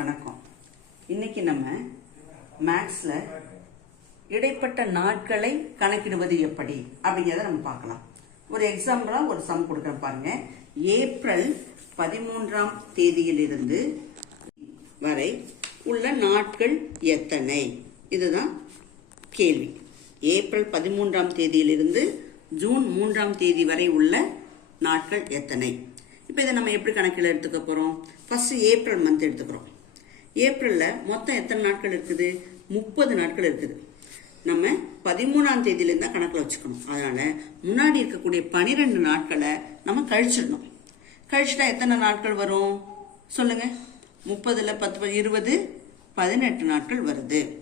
வணக்கம். இன்னைக்கு நம்ம மேக்ஸ்ல இடைப்பட்ட நாட்களை கணக்கிடுவது எப்படி? அப்படிங்கிறத நம்ம பார்க்கலாம். ஒரு எக்ஸாம்பிளா ஒரு சம் கொடுக்குறேன் பாருங்க. ஏப்ரல் பதிமூன்றாம் தேதியிலிருந்து வரை உள்ள நாட்கள் எத்தனை? இதுதான் கேள்வி. ஏப்ரல் பதிமூன்றாம் தேதியிலிருந்து ஜூன் மூன்றாம் தேதி வரை உள்ள நாட்கள் எத்தனை? இப்போ இதை நம்ம எப்படி கணக்கில் எடுத்துக்க போகிறோம் ஃபஸ்ட்டு ஏப்ரல் மந்த் எடுத்துக்கிறோம். ஏப்ரலில் மொத்தம் எத்தனை நாட்கள் இருக்குது? முப்பது நாட்கள் இருக்குது. நம்ம பதிமூணாம் தேதியிலேருந்து தான் கணக்கில் வச்சுக்கணும். அதனால் முன்னாடி இருக்கக்கூடிய பனிரெண்டு நாட்களை நம்ம கழிச்சிடணும். கழிச்சிட்டா எத்தனை நாட்கள் வரும்? சொல்லுங்கள் முப்பதில் பத்து இருபது பதினெட்டு நாட்கள் வருது.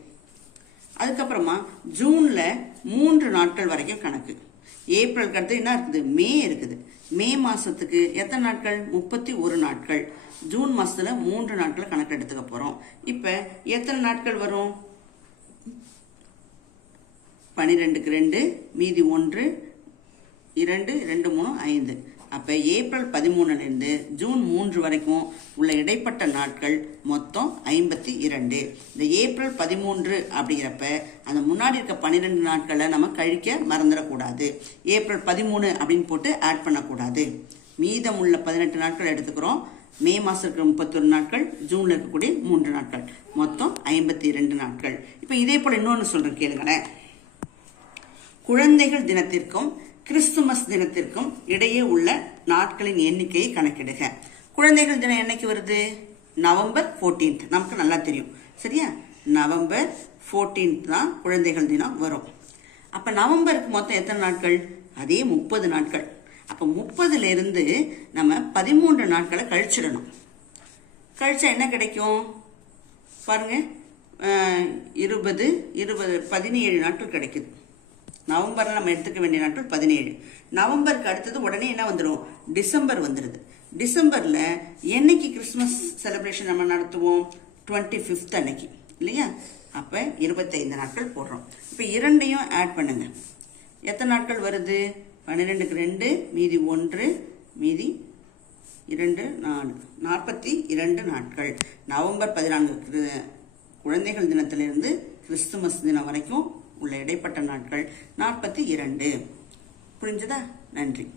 அதுக்கப்புறமா ஜூனில் மூன்று நாட்கள் வரைக்கும் கணக்கு. ஏப்ரலுக்கு அடுத்து என்ன இருக்குது? மே இருக்குது. மே மாசத்துக்கு எத்தனை நாட்கள்? முப்பத்தி ஒரு நாட்கள். ஜூன் மாசத்துல மூன்று நாட்கள் கணக்கு எடுத்துக்க போறோம். இப்ப எத்தனை நாட்கள் வரும்? பனிரெண்டுக்கு ரெண்டு மீதி ஒன்று இரண்டு ரெண்டு மூணு ஐந்து. அப்போ ஏப்ரல் பதிமூணுலேருந்து ஜூன் மூன்று வரைக்கும் உள்ள இடைப்பட்ட நாட்கள் மொத்தம் ஐம்பத்தி இரண்டு. இந்த ஏப்ரல் பதிமூன்று அப்படிங்கிறப்ப அந்த முன்னாடி இருக்க பன்னிரெண்டு நாட்களை நம்ம கழிக்க மறந்துடக்கூடாது. ஏப்ரல் பதிமூணு அப்படின்னு போட்டு ஆட் பண்ணக்கூடாது. மீதம் உள்ள பதினெட்டு நாட்கள் எடுத்துக்கிறோம். மே மாதம் இருக்கிற முப்பத்தொரு நாட்கள் ஜூனில் இருக்கக்கூடிய மூன்று நாட்கள். மொத்தம் ஐம்பத்தி இரண்டு நாட்கள். இப்போ இதே போல் இன்னொன்று சொல்கிறேன் கேளுங்களேன். குழந்தைகள் தினத்திற்கும் கிறிஸ்துமஸ் தினத்திற்கும் இடையே உள்ள நாட்களின் எண்ணிக்கையை கணக்கிடுக. குழந்தைகள் தினம் என்னைக்கு வருது? நவம்பர் 14th நமக்கு நல்லா தெரியும். சரியா? நவம்பர் 14th தான் குழந்தைகள் தினம் வரும். அப்போ நவம்பருக்கு மொத்தம் எத்தனை நாட்கள்? அதே முப்பது நாட்கள். அப்போ முப்பதுலேருந்து நம்ம பதிமூன்று நாட்களை கழிச்சிடணும். கழிச்சா என்ன கிடைக்கும்? பாருங்கள் இருபது இருபது பதினேழு நாட்கள் கிடைக்குது. நவம்பரில் நம்ம எடுத்துக்க வேண்டிய நாட்கள் பதினேழு. நவம்பருக்கு அடுத்தது உடனே என்ன வந்துடும் டிசம்பர் வந்துடுது டிசம்பரில் என்னைக்கு கிறிஸ்மஸ் செலிப்ரேஷன் நம்ம நடத்துவோம்? டுவெண்ட்டி ஃபிஃப்த் அன்னைக்கு. இல்லையா? அப்போ இருபத்தைந்து நாட்கள் போடுறோம். இப்போ இரண்டையும் ஆட் பண்ணுங்க. எத்தனை நாட்கள் வருது? பன்னிரெண்டுக்கு ரெண்டு மீதி ஒன்று மீதி இரண்டு நாலு. நாற்பத்தி இரண்டு நாட்கள். நவம்பர் பதினான்கு குழந்தைகள் தினத்திலிருந்து கிறிஸ்துமஸ் தினம் வரைக்கும் உள்ள இடைப்பட்ட நாட்கள் நாற்பத்தி இரண்டு. புரிஞ்சுதா? நன்றி.